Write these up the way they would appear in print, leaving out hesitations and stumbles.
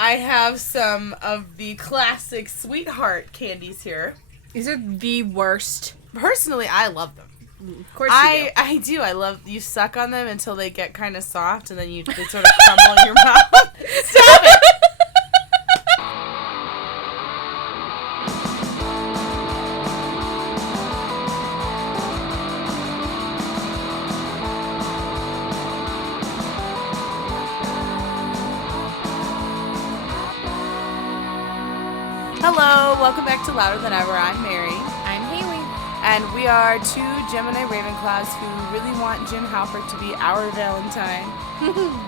I have some of the classic Sweetheart candies here. These are the worst. Personally, I love them. Of course you do. I do. I love, you suck on them until they get kind of soft, and then they sort of crumble in your mouth. Stop it! Hello, welcome back to Louder Than Ever. I'm Mary. I'm Haley. And we are two Gemini Ravenclaws who really want Jim Halpert to be our Valentine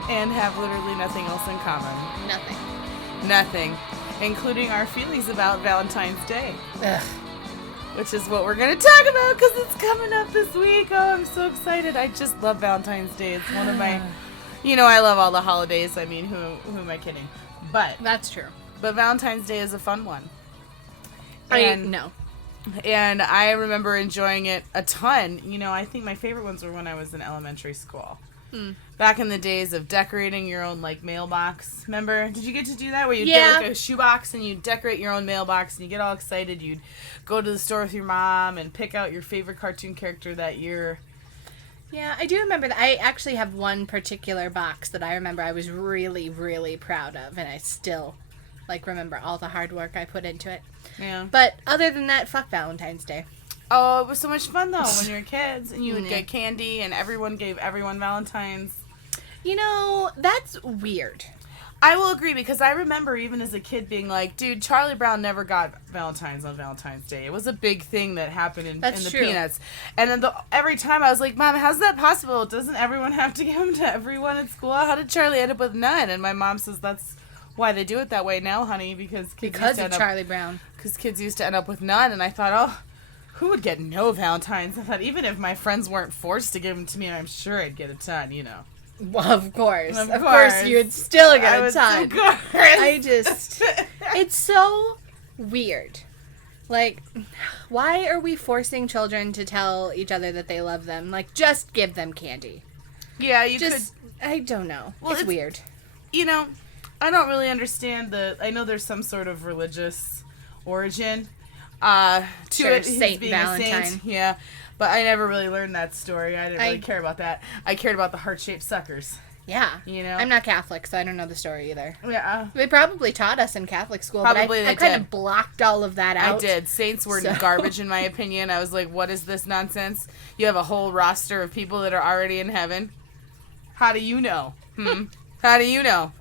and have literally nothing else in common. Nothing. Including our feelings about Valentine's Day. Ugh. Which is what we're going to talk about because it's coming up this week. Oh, I'm so excited. I just love Valentine's Day. It's one of my... I love all the holidays. I mean, who am I kidding? But That's true. But Valentine's Day is a fun one. No. And I remember enjoying it a ton. I think my favorite ones were when I was in elementary school. Back in the days of decorating your own, mailbox. Remember? Did you get to do that? Where you'd get, a shoebox and you'd decorate your own mailbox and you get all excited. You'd go to the store with your mom and pick out your favorite cartoon character that year. Yeah, I do remember that. I actually have one particular box that I remember I was really, really proud of, and I still... remember all the hard work I put into it. Yeah. But other than that, fuck Valentine's Day. Oh, it was so much fun, though, when you were kids. And you would get candy, and everyone gave everyone Valentine's. That's weird. I will agree, because I remember even as a kid being like, dude, Charlie Brown never got Valentine's on Valentine's Day. It was a big thing that happened in the true. Peanuts. And then every time I was like, Mom, how's that possible? Doesn't everyone have to give them to everyone at school? How did Charlie end up with none? And my mom says that's... why they do it that way now, honey, because Charlie Brown. Because kids used to end up with none, and I thought, oh, who would get no Valentines? I thought, even if my friends weren't forced to give them to me, I'm sure I'd get a ton, Well, of course. Of course you would still get a ton. Of course. It's so weird. Why are we forcing children to tell each other that they love them? Just give them candy. Yeah, I don't know. Well, it's weird. I don't really understand I know there's some sort of religious origin to it. Saint being Valentine. A saint. Yeah, but I never really learned that story. I didn't really care about that. I cared about the heart-shaped suckers. Yeah. I'm not Catholic, so I don't know the story either. Yeah. They probably taught us in Catholic school, Probably but I kind of blocked all of that out. I did. Saints were garbage, in my opinion. I was like, what is this nonsense? You have a whole roster of people that are already in heaven. How do you know? How do you know?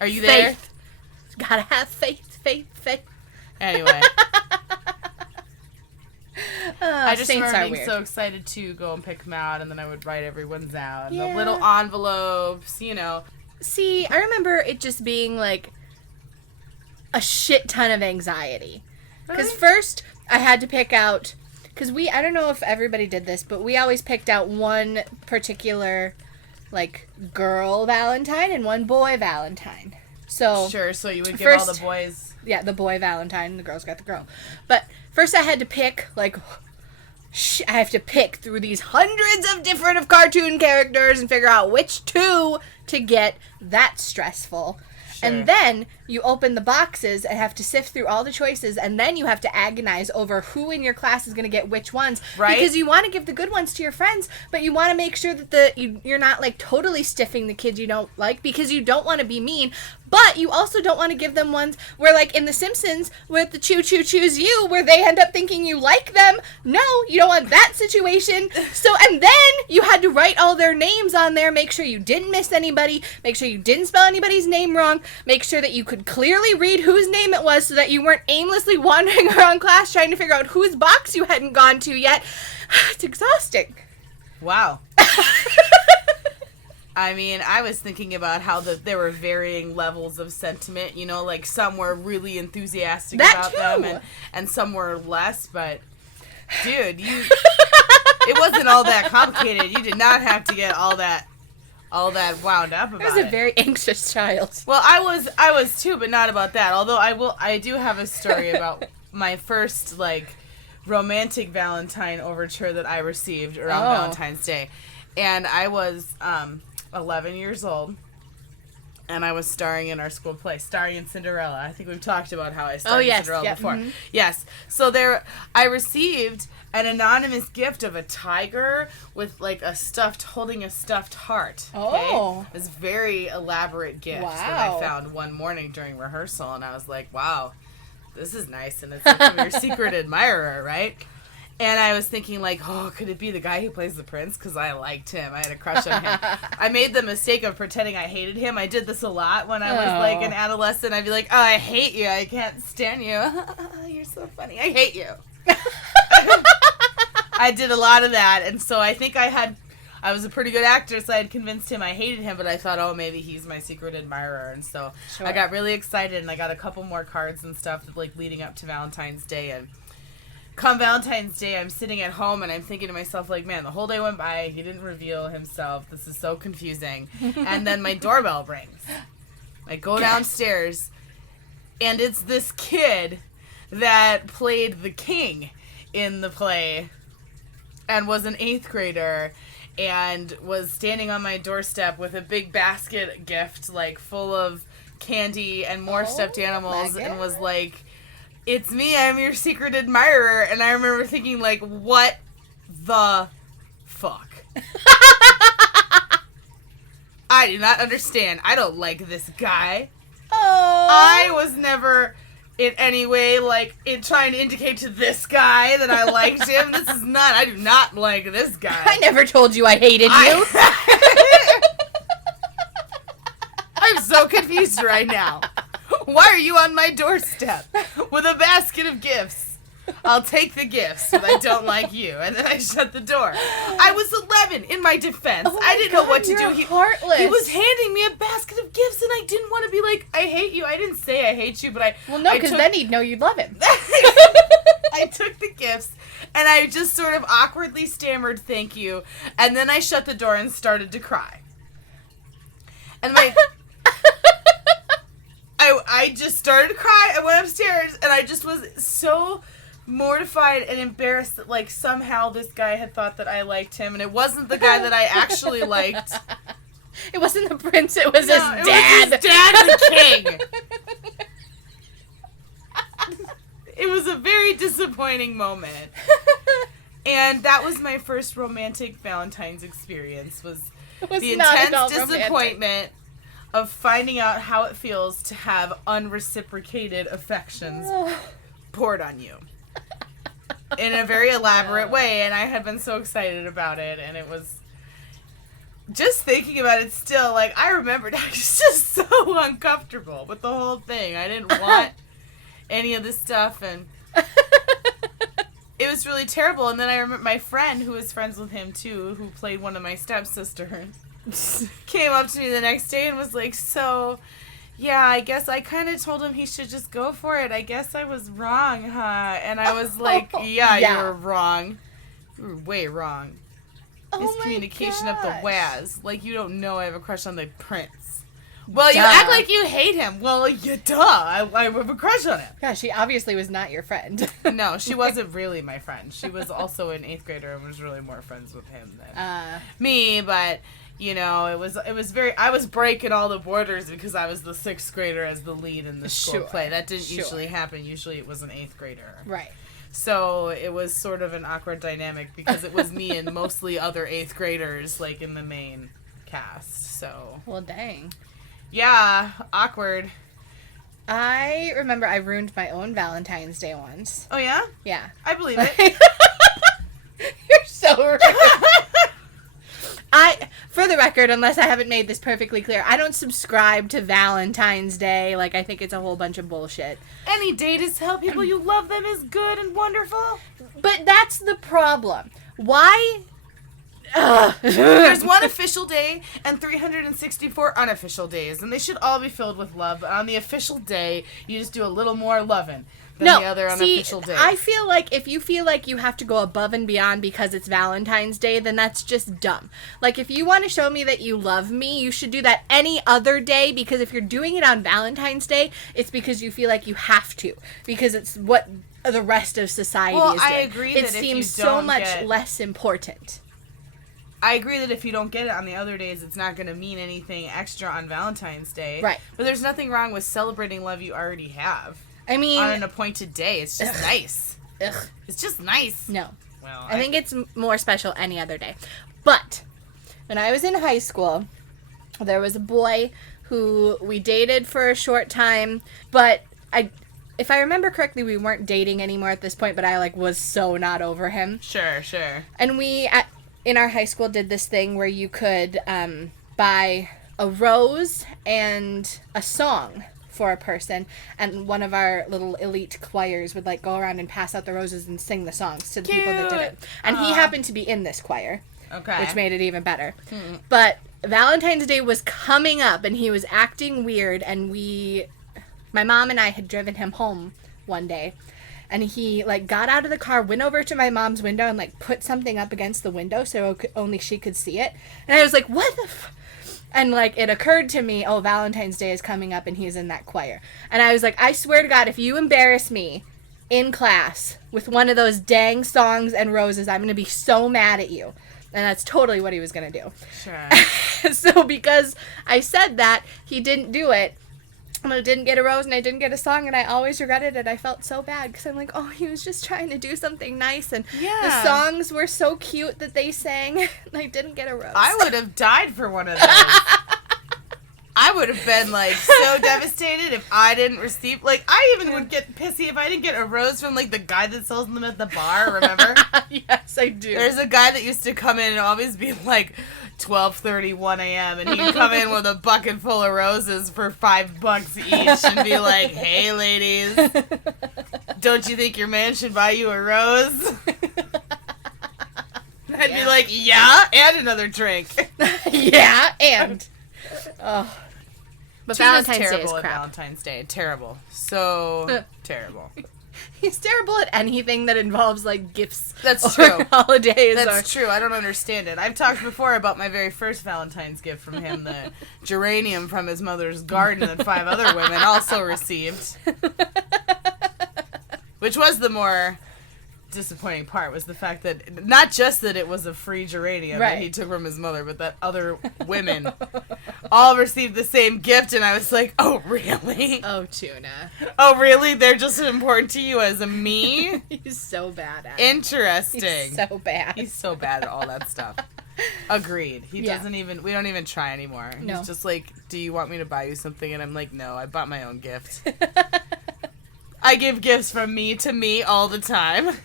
Are you there? Faith. Gotta have faith. Anyway. I just Saints remember are being weird. so excited to go and pick them out, and then I would write everyone's out. Yeah. The little envelopes, See, I remember it just being a shit ton of anxiety. Because first, I had to pick out... Because I don't know if everybody did this, but we always picked out one particular... girl Valentine and one boy Valentine. So sure, so you would give all the boys... Yeah, the boy Valentine, the girls got the girl. But first I had to pick, I have to pick through these hundreds of different cartoon characters and figure out which two to get. That's stressful. Sure. And then you open the boxes and have to sift through all the choices, and then you have to agonize over who in your class is going to get which ones. Right. Because you want to give the good ones to your friends, but you want to make sure that you're not totally stiffing the kids you don't like, because you don't want to be mean. But you also don't want to give them ones where, in The Simpsons, with the choose you, where they end up thinking you like them. No, you don't want that situation. And then you had to write all their names on there, make sure you didn't miss anybody, make sure you didn't spell anybody's name wrong, make sure that you could clearly read whose name it was so that you weren't aimlessly wandering around class trying to figure out whose box you hadn't gone to yet. It's exhausting. Wow. I mean, I was thinking about how there were varying levels of sentiment, some were really enthusiastic about them and some were less, but dude, it wasn't all that complicated. You did not have to get all that wound up about it. I was a very anxious child. Well, I was too, but not about that. Although I do have a story about my first romantic Valentine overture that I received around Valentine's Day. And I was 11 years old. and I was starring in our school play, starring in Cinderella. I think we've talked about how I starred in Cinderella before. Mm-hmm. Yes. So I received an anonymous gift of a tiger with like holding a stuffed heart. Okay? Oh. This very elaborate gift that I found one morning during rehearsal, and I was like, wow, this is nice, and it's like from your secret admirer, right? And I was thinking, like, oh, could it be the guy who plays the prince? Because I liked him. I had a crush on him. I made the mistake of pretending I hated him. I did this a lot when I was, like, an adolescent. I'd be like, oh, I hate you. I can't stand you. You're so funny. I hate you. I did a lot of that. And so I think I was a pretty good actor, so I had convinced him I hated him, but I thought, oh, maybe he's my secret admirer. And so I got really excited, and I got a couple more cards and stuff, like, leading up to Valentine's Day. And come Valentine's Day, I'm sitting at home, and I'm thinking to myself, like, man, the whole day went by. He didn't reveal himself. This is so confusing. And then my doorbell rings. I go downstairs, and it's this kid that played the king in the play and was an 8th grader and was standing on my doorstep with a big basket gift, like, full of candy and more stuffed animals, and was like, it's me, I'm your secret admirer. And I remember thinking, like, what the fuck? I do not understand. I don't like this guy. Oh. I was never in any way, like, trying to indicate to this guy that I liked him. I do not like this guy. I never told you I hated you. I'm so confused right now. Why are you on my doorstep with a basket of gifts? I'll take the gifts, but I don't like you. And then I shut the door. I was 11, in my defense. I didn't know what to do. Heartless. He was handing me a basket of gifts, and I didn't want to be like, I hate you. I didn't say I hate you, but I... Well, no, because then he'd know you'd love him. I took the gifts, and I just sort of awkwardly stammered, thank you. And then I shut the door and started to cry. And I just started to cry. I went upstairs, and I just was so mortified and embarrassed that, like, somehow this guy had thought that I liked him, and it wasn't the guy that I actually liked. It wasn't the prince, it was his dad. It was his dad, the king. It was a very disappointing moment. And that was my first romantic Valentine's experience, was the intense disappointment of finding out how it feels to have unreciprocated affections poured on you in a very elaborate way. And I had been so excited about it, and it was just thinking about it still, like, I remembered I was just so uncomfortable with the whole thing. I didn't want any of this stuff, and it was really terrible. And then I remember my friend, who was friends with him too, who played one of my stepsisters, came up to me the next day and was like, so, yeah, I guess I kind of told him he should just go for it. I guess I was wrong, huh? And I was like, yeah, you were wrong. You were way wrong. Miscommunication up the waz. Like, you don't know I have a crush on the prince. Well, you act like you hate him. Well, I have a crush on him. Yeah, she obviously was not your friend. No, she wasn't really my friend. She was also an 8th grader and was really more friends with him than me, but... You know, it was very... I was breaking all the borders because I was the 6th grader as the lead in the school play. That didn't usually happen. Usually it was an 8th grader. Right. So it was sort of an awkward dynamic because it was me and mostly other 8th graders, like, in the main cast. So... Well, dang. Yeah, awkward. I remember I ruined my own Valentine's Day once. Oh, yeah? Yeah. I believe it. You're so rude. For the record, unless I haven't made this perfectly clear, I don't subscribe to Valentine's Day. Like, I think it's a whole bunch of bullshit. Any day to tell people you love them is good and wonderful. But that's the problem. Why? There's one official day and 364 unofficial days, and they should all be filled with love. But on the official day, you just do a little more loving than the other unofficial days. I feel like if you feel like you have to go above and beyond because it's Valentine's Day, then that's just dumb. Like, if you want to show me that you love me, you should do that any other day, because if you're doing it on Valentine's Day, it's because you feel like you have to, because it's what the rest of society is doing. I agree that it seems so much less important. I agree that if you don't get it on the other days, it's not going to mean anything extra on Valentine's Day. Right. But there's nothing wrong with celebrating love you already have. I mean, on an appointed day. It's just nice. Ugh. It's just nice. No. Well, I think it's more special any other day. But when I was in high school, there was a boy who we dated for a short time, but if I remember correctly, we weren't dating anymore at this point, but I was so not over him. Sure. And we in our high school did this thing where you could buy a rose and a song for a person, and one of our little elite choirs would go around and pass out the roses and sing the songs to the people that did it. And he happened to be in this choir. Okay. Which made it even better. But Valentine's Day was coming up and he was acting weird, and my mom and I had driven him home one day, and he got out of the car, went over to my mom's window and put something up against the window so only she could see it. And I was like, what the and it occurred to me, oh, Valentine's Day is coming up and he's in that choir. And I was like, I swear to God, if you embarrass me in class with one of those dang songs and roses, I'm going to be so mad at you. And that's totally what he was going to do. Sure. So because I said that, he didn't do it. And I didn't get a rose and I didn't get a song, and I always regretted it. I felt so bad because I'm like, oh, he was just trying to do something nice, and the songs were so cute that they sang, and I didn't get a rose. I would have died for one of those. I would have been so devastated if I didn't receive. I even would get pissy if I didn't get a rose from the guy that sells them at the bar. Remember? Yes, I do. There's a guy that used to come in and always be 12:30, 1 a.m. and he'd come in with a bucket full of roses for $5 each and be like, "Hey, ladies, don't you think your man should buy you a rose?" I'd be like, "Yeah, and another drink." Yeah, and. Oh. But Tina's Valentine's Day is terrible at crap. Valentine's Day. Terrible. So terrible. He's terrible at anything that involves gifts. That's or true. Holidays. That's true. I don't understand it. I've talked before about my very first Valentine's gift from him, the geranium from his mother's garden that 5 other women also received. Which was the more disappointing part, was the fact that not just that it was a free geranium that he took from his mother, but that other women all received the same gift, and I was like, oh, really? Oh, Tuna. Oh, really? They're just as important to you as me? He's so bad at it. Interesting. He's so bad. He's so bad at all that stuff. Agreed. He doesn't even, we don't even try anymore. No. He's just like, do you want me to buy you something? And I'm like, no, I bought my own gift. I give gifts from me to me all the time.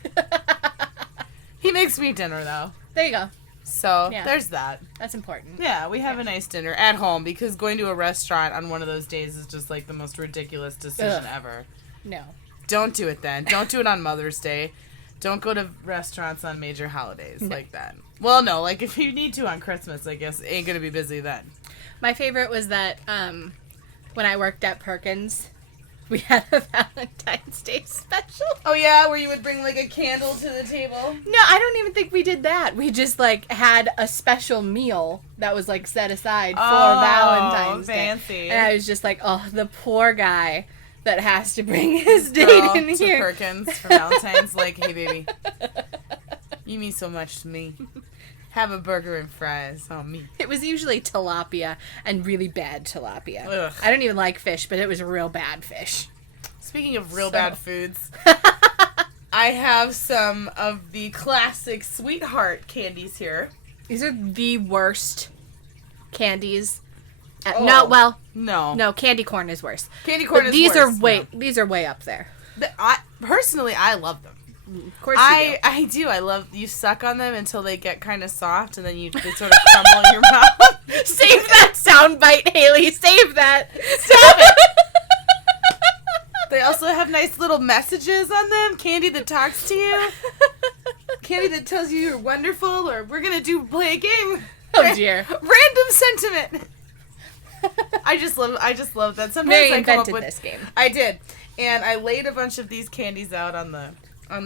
He makes me dinner, though. There you go. So, there's that. That's important. Yeah, we have a nice dinner at home, because going to a restaurant on one of those days is just the most ridiculous decision ever. No. Don't do it then. Don't do it on Mother's Day. Don't go to restaurants on major holidays like that. Well, no, if you need to on Christmas, I guess, ain't gonna be busy then. My favorite was that when I worked at Perkins, we had a Valentine's Day special. Oh, yeah? Where you would bring, a candle to the table? No, I don't even think we did that. We just, had a special meal that was, set aside for Valentine's fancy. Day. And I was just like, oh, the poor guy that has to bring his date Girl in to here. Perkins for Valentine's, hey, baby, you mean so much to me. Have a burger and fries on me. It was usually tilapia, and really bad tilapia. Ugh. I don't even like fish, but it was real bad fish. Speaking of real bad foods, I have some of the classic Sweetheart candies here. These are the worst candies. No. No, candy corn is worse. Candy corn but is these worse. These are way up there. Personally, I love them. Of course you do. I do. I love, you suck on them until they get kind of soft, and then they sort of crumble in your mouth. Save that sound bite, Haley. Save that. Stop it. They also have nice little messages on them. Candy that talks to you. Candy that tells you you're wonderful, or we're going to play a game. Oh, dear. Random sentiment. I just love that. Sometimes Mary I come up invented with this game. I did. And I laid a bunch of these candies out on the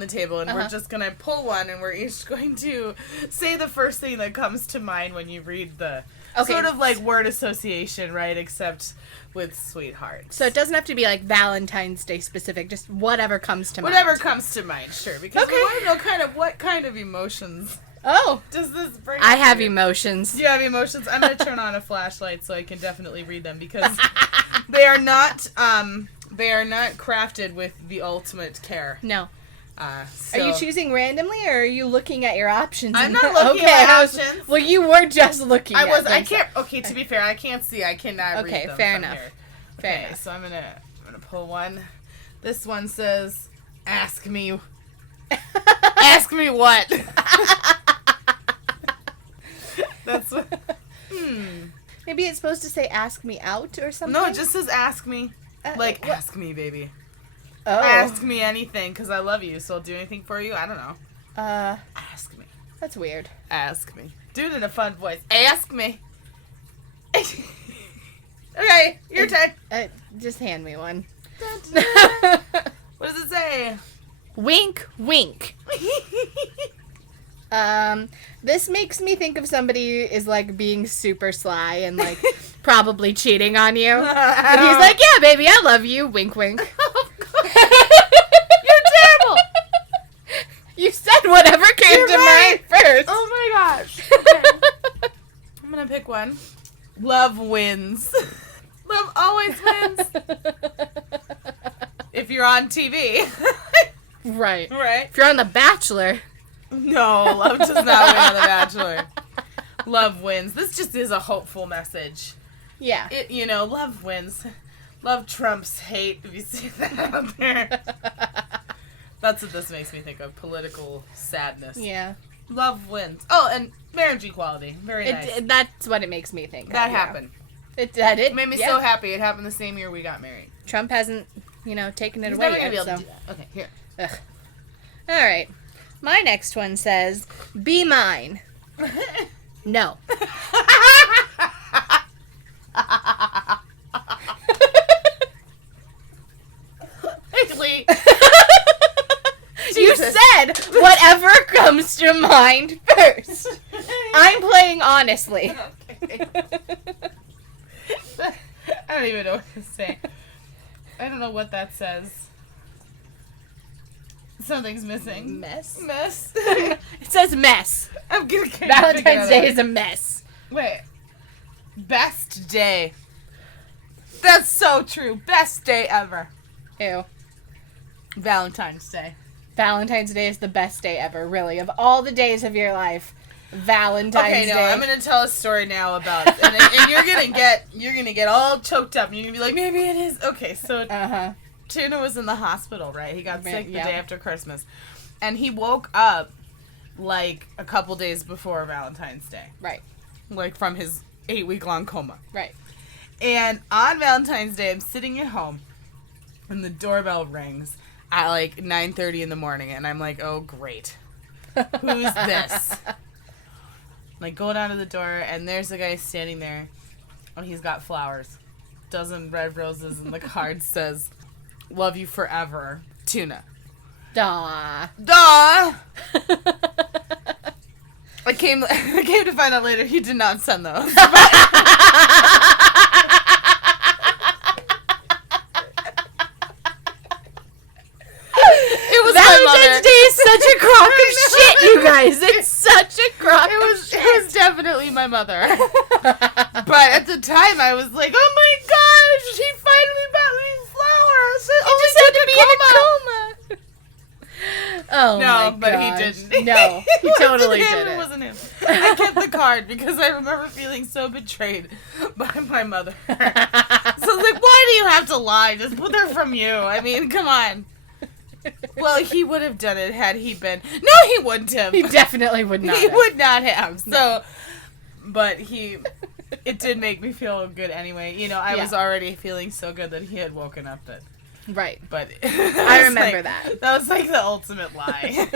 table, and we're just going to pull one, and we're each going to say the first thing that comes to mind when you read the sort of word association, right? Except with Sweetheart. So it doesn't have to be Valentine's Day specific, just whatever comes to mind. Whatever comes to mind, sure. Because we want to know what kind of emotions Oh. Does this bring I have you? emotions. Do you have emotions? I'm going to turn on a flashlight so I can definitely read them because they are not crafted with the ultimate care. No. So Are you choosing randomly, or are you looking at your options? I'm not looking at options. Well, you were just looking at them. I can't. Okay, to be fair, I can't see. I cannot read them. Okay, fair from enough. Here. Fair Okay, enough. so I'm gonna pull one. This one says, "Ask me, ask me what." That's what. Maybe it's supposed to say "ask me out" or something. No, it just says "ask me." Like, what? ask me, baby. Oh. Ask me anything, because I love you, so I'll do anything for you. I don't know. Ask me. That's weird. Ask me. Do it in a fun voice. Ask me. Okay, your turn. Just hand me one. What does it say? Wink, wink. This makes me think of somebody who is like being super sly and like probably cheating on you. But he's like, "Yeah, baby, I love you." Wink, wink. You're terrible. You said whatever came You're to right. mind first. Oh my gosh. Okay. I'm gonna pick one. Love wins. Love always wins. If you're on TV. Right. Right. If you're on The Bachelor. No, love does not win on The Bachelor. Love wins. This just is a hopeful message. Yeah. Love wins. Love trumps hate. If you see that out there. That's what this makes me think of. Political sadness. Yeah. Love wins. Oh, and marriage equality. Very nice. That's what it makes me think. That of, yeah. happened. It It made me so happy. It happened the same year we got married. Trump hasn't, taken it He's away never gonna yet. be able So. to do that. Okay, here. Ugh. All right. My next one says, "Be mine." No. Wait. You said whatever comes to mind first. I'm playing honestly. Okay. I don't even know what to say. I don't know what that says. Something's missing. Mess. Mess. It says mess. I'm gonna Valentine's Day is a mess. Wait. Best day. That's so true. Best day ever. Ew. Valentine's Day. Valentine's Day is the best day ever, really. Of all the days of your life, Valentine's Day. I'm gonna tell a story now about it, and you're gonna get all choked up, and you're gonna be like, maybe it is. Okay, so Tuna was in the hospital, right? He got sick the day after Christmas, and he woke up like a couple days before Valentine's Day, Right. like from his 8-week-long coma. Right. And on Valentine's Day, I'm sitting at home, and the doorbell rings at like 9:30 in the morning, and I'm like, oh great, who's this? Like, go down to the door, and there's a guy standing there, and he's got flowers. Dozen red roses, and the card says, "Love you forever, Tuna." Duh. Duh! I came to find out later he did not send those. It was Valentine's Day is such a crock of shit, you guys. It's such a crock of shit. It was definitely my mother. But at the time, I was like, oh my gosh, he finally bought me flowers. He just had to be in a coma. Oh, No, my but gosh. he didn't. No, he It totally wasn't him, didn't. It wasn't him. I kept the card because I remember feeling so betrayed by my mother. So I was like, why do you have to lie? Just put her from you. I mean, come on. Well, he would have done it had he been. No, he wouldn't have. He definitely would not. He have. would not have. So, but it did make me feel good anyway. I was already feeling so good that he had woken up that. Right. But I remember that. That was like the ultimate lie.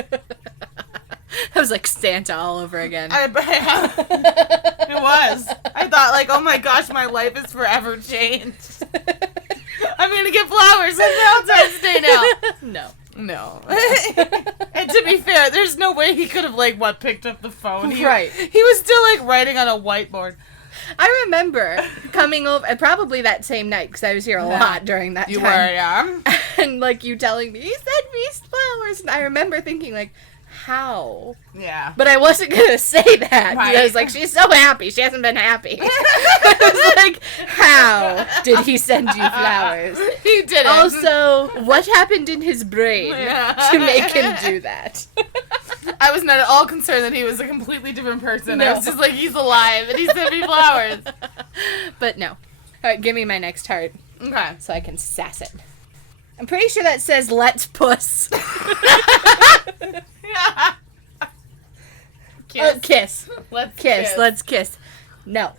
I was like Santa all over again. It was. I thought like, oh my gosh, my life is forever changed. I'm gonna get flowers on Valentine's Day now. No. And to be fair, there's no way he could have picked up the phone. Right. He was still writing on a whiteboard. I remember coming over, probably that same night, because I was here a lot during that You time. were, yeah. And you telling me, he sent me flowers. And I remember thinking how? Yeah. But I wasn't going to say that. Right. I was like, she's so happy. She hasn't been happy. I was like, how did he send you flowers? He did it. Also, what happened in his brain Yeah. to make him do that? I was not at all concerned that he was a completely different person. I No. was just like, he's alive and he sent me flowers. But no. All right, give me my next heart Okay. so I can sass it. I'm pretty sure that says let's puss. Kiss. Oh, kiss. Let's Kiss. Let's kiss. No.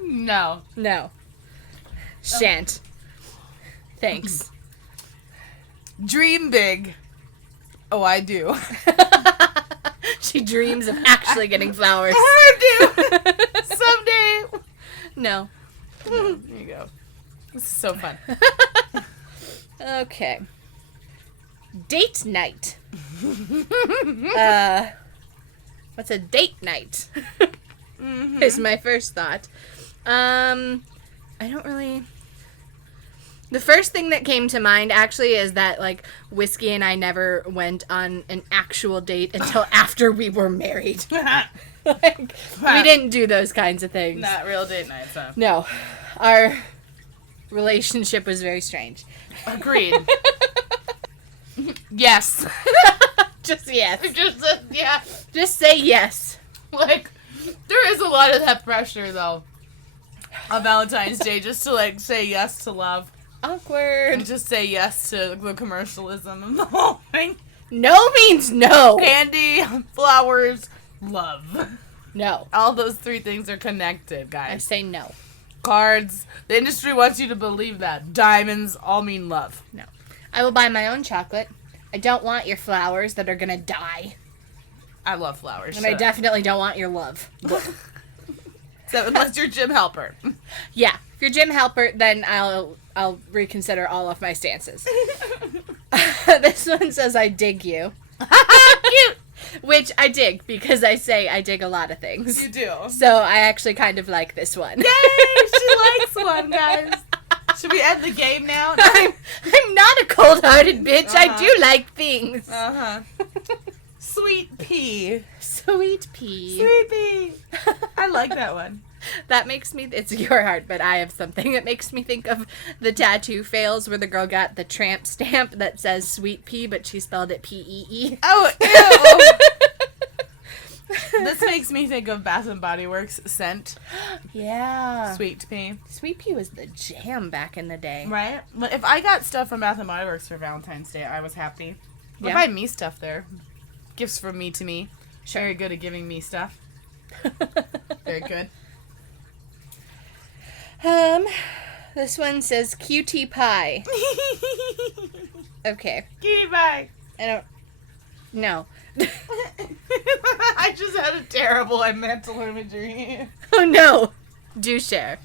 No. No. Shan't. Thanks. Dream big. Oh, I do. She dreams of actually getting flowers. I do. Someday. No. There you go. This is so fun. Okay. Date night. What's a date night? Is my first thought. I don't really... The first thing that came to mind, actually, is that, like, Whiskey and I never went on an actual date until after we were married. Like, we didn't do those kinds of things. Not real date nights, huh? No. Our relationship was very strange. Agreed. Yes. Just yes. Just yeah. Just say yes. Like, there is a lot of that pressure, though, on Valentine's Day, just to, like, say yes to love. Awkward. And just say yes to the commercialism of the whole thing. No means no. Candy, flowers, love. No. All those three things are connected, I guys. say no. Cards. The industry wants you to believe that. Diamonds all mean love. No. I will buy my own chocolate. I don't want your flowers that are gonna die. I love flowers. And I definitely don't want your love. So unless you're Jim Halpert. Yeah. If you're Jim Halpert, then I'll reconsider all of my stances. This one says I dig you. Cute. Which I dig, because I say I dig a lot of things. You do. So I actually kind of like this one. Yay! She likes one, guys. Should we end the game now? I'm not a cold-hearted bitch. I do like things. Uh-huh. Sweet pea. Sweet pea. Sweet pea. I like that one. That makes me... It's your heart, but I have something that makes me think of the tattoo fails where the girl got the tramp stamp that says sweet pea, but she spelled it P-E-E. Oh, ew. This makes me think of Bath and Body Works scent. Yeah. Sweet pea. Sweet pea was the jam back in the day. Right? But if I got stuff from Bath and Body Works for Valentine's Day, I was happy. They Yeah. buy me stuff there. Gifts from me to me. Very good at giving me stuff. Very good. This one says cutie pie. Okay. Cutie pie. I don't... No. I just had a terrible mental imagery. Oh no. Do share.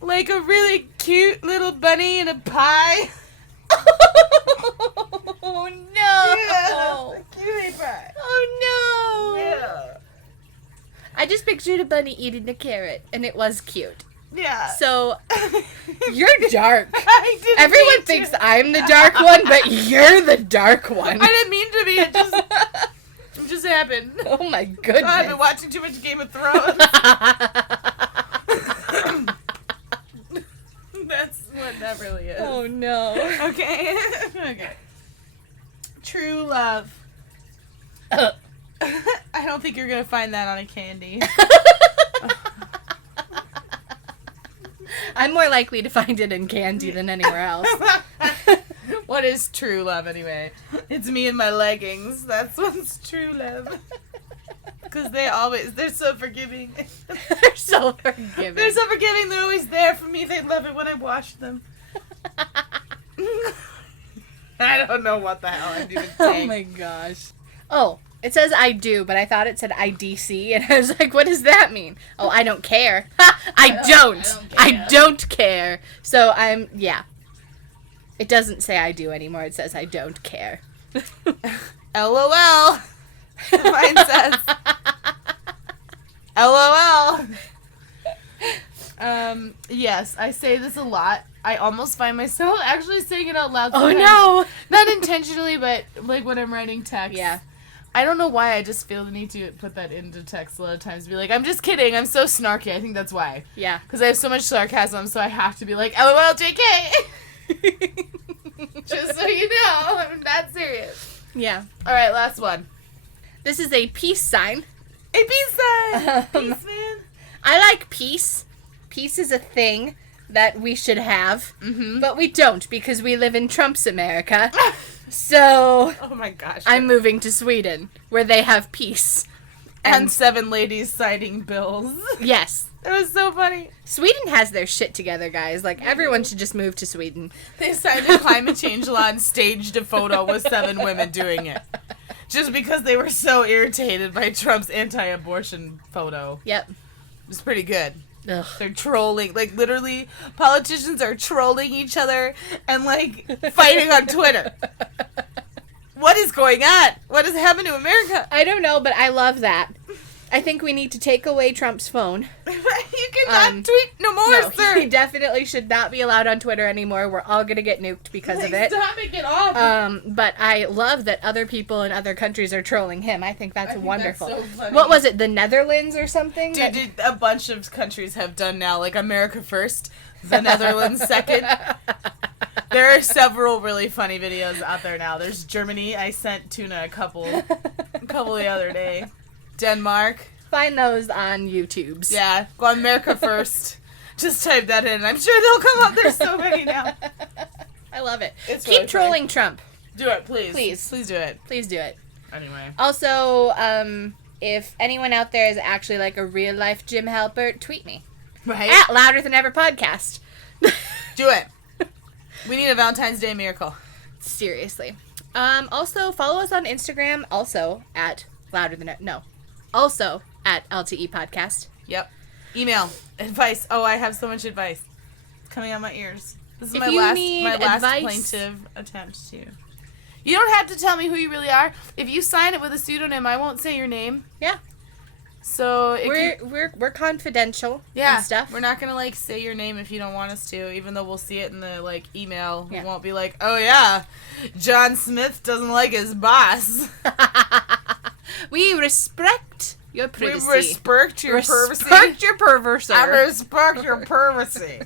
Like a really cute little bunny in a pie. Oh no. Yeah, cutie pie. Oh no. Yeah. I just pictured a bunny eating a carrot, and it was cute. Yeah. So, you're dark. I didn't Everyone mean to. thinks I'm the dark one, but you're the dark one. I didn't mean to be. It just happened. Oh my goodness. I've been watching too much Game of Thrones. That's what that really is. Oh no. Okay. Okay. True love. I don't think you're gonna find that on a candy. I'm more likely to find it in candy than anywhere else. What is true love anyway? It's me and my leggings. That's what's true love. Because they're so forgiving. They're so forgiving. They're so forgiving. They're always there for me. They love it when I wash them. I don't know what the hell I'm even saying. Oh my gosh. Oh, it says I do, but I thought it said IDC, and I was like, what does that mean? Oh, I don't care. I don't care. So yeah. It doesn't say I do anymore. It says I don't care. LOL. Mine says LOL. Yes, I say this a lot. I almost find myself actually saying it out loud. Oh sometimes. no! Not intentionally, but like when I'm writing text. Yeah. I don't know why. I just feel the need to put that into text a lot of times. Be like, I'm just kidding. I'm so snarky. I think that's why. Yeah. Because I have so much sarcasm, so I have to be like, LOL, JK. Just so you know, I'm not serious. Yeah. All right, last one. This is a peace sign. A peace sign. Um, Peace, man. I like peace. Peace is a thing that we should have, Mm-hmm. but we don't because we live in Trump's America. So Oh my gosh. I'm moving to Sweden, where they have peace. and 7 ladies signing bills. Yes. It was so funny. Sweden has their shit together, guys. Like, everyone should just move to Sweden. They signed a climate change law and staged a photo with 7 women doing it. Just because they were so irritated by Trump's anti-abortion photo. Yep. It was pretty good. Ugh. They're trolling. Like, literally, politicians are trolling each other and, like, fighting on Twitter. What is going on? What has happened to America? I don't know, but I love that. I think we need to take away Trump's phone. You cannot Um, tweet no more, No, sir. he definitely should not be allowed on Twitter anymore. We're all gonna get nuked because of it. Stop it, get off. But I love that other people in other countries are trolling him. I think that's I think wonderful. that's so funny. What was it, the Netherlands or something? Dude, a bunch of countries have done now, like America first, the Netherlands second. There are several really funny videos out there now. There's Germany. I sent Tuna a couple the other day. Denmark. Find those on YouTube's. Yeah, go on America first. Just type that in. I'm sure they'll come up. There's so many now. I love it. It's Keep really trolling Trump. Do it, please. Please. Please do it. Please do it. Anyway. Also, if anyone out there is actually like a real life Jim Halpert, tweet me. Right? At Louder Than Ever Podcast. Do it. We need a Valentine's Day miracle. Seriously. Also, follow us on Instagram, also at Louder Than No. Also at LTE Podcast. Yep. Email. Advice. Oh, I have so much advice. It's coming out my ears. This is If my you last need plaintive advice- attempt to. You don't have to tell me who you really are. If you sign it with a pseudonym, I won't say your name. Yeah. So We're confidential yeah, and stuff. we're not gonna like say your name if you don't want us to, even though we'll see it in the like email. Yeah. We won't be like, oh yeah, John Smith doesn't like his boss. We respect your We privacy. respect your privacy. Respect your perverse. I respect your privacy.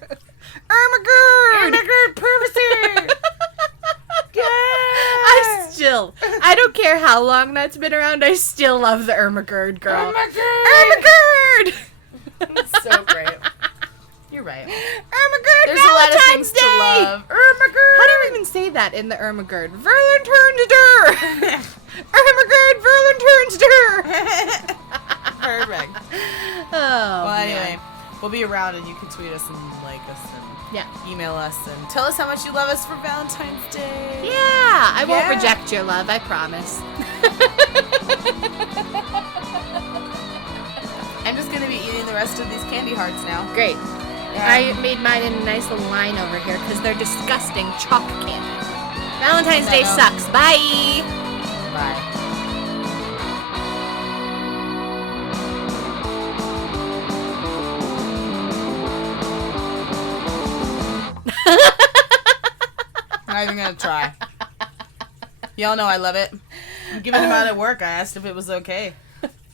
Ermagerd privacy. I don't care how long that's been around, I still love the Ermagerd girl. Ermagerd. Ermagerd! So great. You're right. Ermagerd There's a lot of Valentine's things to Day! love. Ermagerd. How do you even say that in the Ermagerd? Verlanturnster! Ermagerd Verlanturnster! Perfect. Oh, Well, man. anyway, we'll be around and you can tweet us and like us and Yeah. email us and tell us how much you love us for Valentine's Day. Yeah, I won't Yeah. reject your love, I promise. I'm just gonna be eating the rest of these candy hearts now. Great. I made mine in a nice little line over here because they're disgusting chalk candy. Valentine's Day No. sucks. Bye! Bye. Not even gonna try. Y'all know I love it. I'm giving him out at work. I asked if it was okay.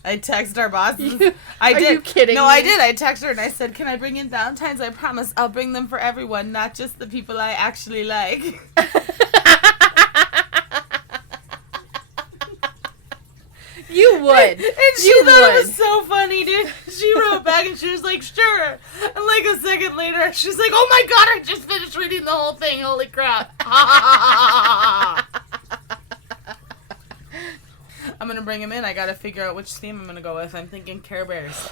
I texted our bosses. I Are did. you kidding No, me? I did. I texted her and I said, "Can I bring in Valentine's? I promise I'll bring them for everyone, not just the people I actually like." You would. And she You thought would. it was so funny, dude. She wrote back and she was like, "Sure." And like a second later, she's like, "Oh my god, I just finished reading the whole thing. Holy crap." I'm gonna bring him in. I gotta figure out which theme I'm gonna go with. I'm thinking Care Bears.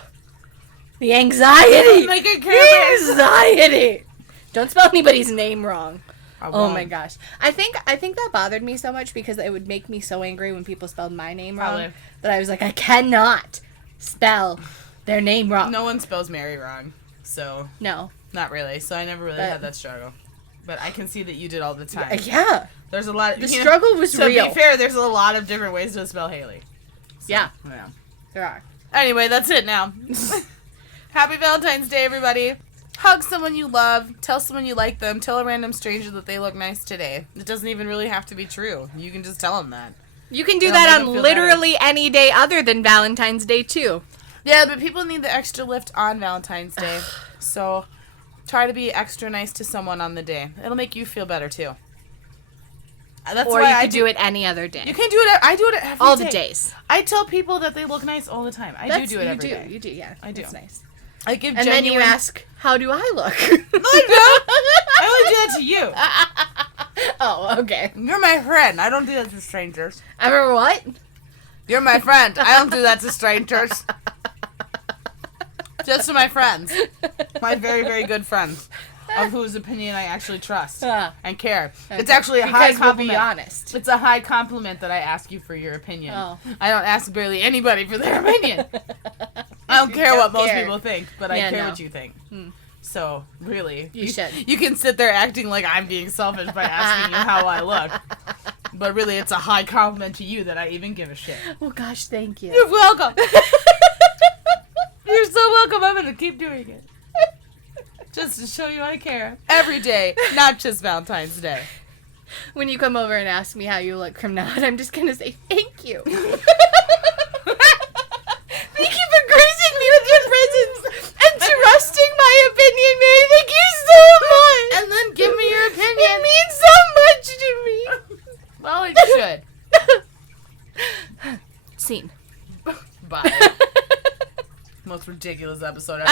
The anxiety. Make it The Care Bears. anxiety. Don't spell anybody's name wrong. I Oh won't. my gosh. I think that bothered me so much because it would make me so angry when people spelled my name wrong Probably. that I was like, I cannot spell their name wrong. No one spells Mary wrong, so No. not really. So I never really But- had that struggle. But I can see that you did all the time. Yeah. There's a lot. The you know, struggle was to real. be fair, there's a lot of different ways to spell Haley. So, Yeah. Yeah. There are. Anyway, that's it now. Happy Valentine's Day, everybody. hug someone you love, tell someone you like them, tell a random stranger that they look nice today. It doesn't even really have to be true. You can just tell them that. You can do It'll that make on them feel literally any day other than Valentine's Day, too. Yeah, but people need the extra lift on Valentine's Day. So try to be extra nice to someone on the day. It'll make you feel better, too. That's Or why you I could do it any other day. You can do it. I do it every all day. the days. I tell people that they look nice all the time. I do it every day. You do, yeah. I do. That's nice. I give And genuine... then you ask, how do I look? No, I don't. I only do that to you. Oh, okay. You're my friend. I don't do that to strangers. Ever what? You're my friend. I don't do that to strangers. Just to my friends. My very, very good friends. Of whose opinion I actually trust and care. Okay. It's actually a high Because we'll compliment. be honest. It's a high compliment that I ask you for your opinion. Oh. I don't ask barely anybody for their opinion. I don't care don't what most care. people think, but I Yeah, care no. what you think. So, really. You should. You can sit there acting like I'm being selfish by asking you how I look. But really, it's a high compliment to you that I even give a shit. Oh, gosh, thank you. You're welcome. You're so welcome. I'm going to keep doing it. Just to show you I care. Every day, not just Valentine's Day. When you come over and ask me how you look from now on, I'm just going to say thank you. Thank you for gracing me with your presence and trusting my opinion, Mary. Thank you so much. And then give me your opinion. It means so much to me. Well, it should. Scene. Bye. Most ridiculous episode ever.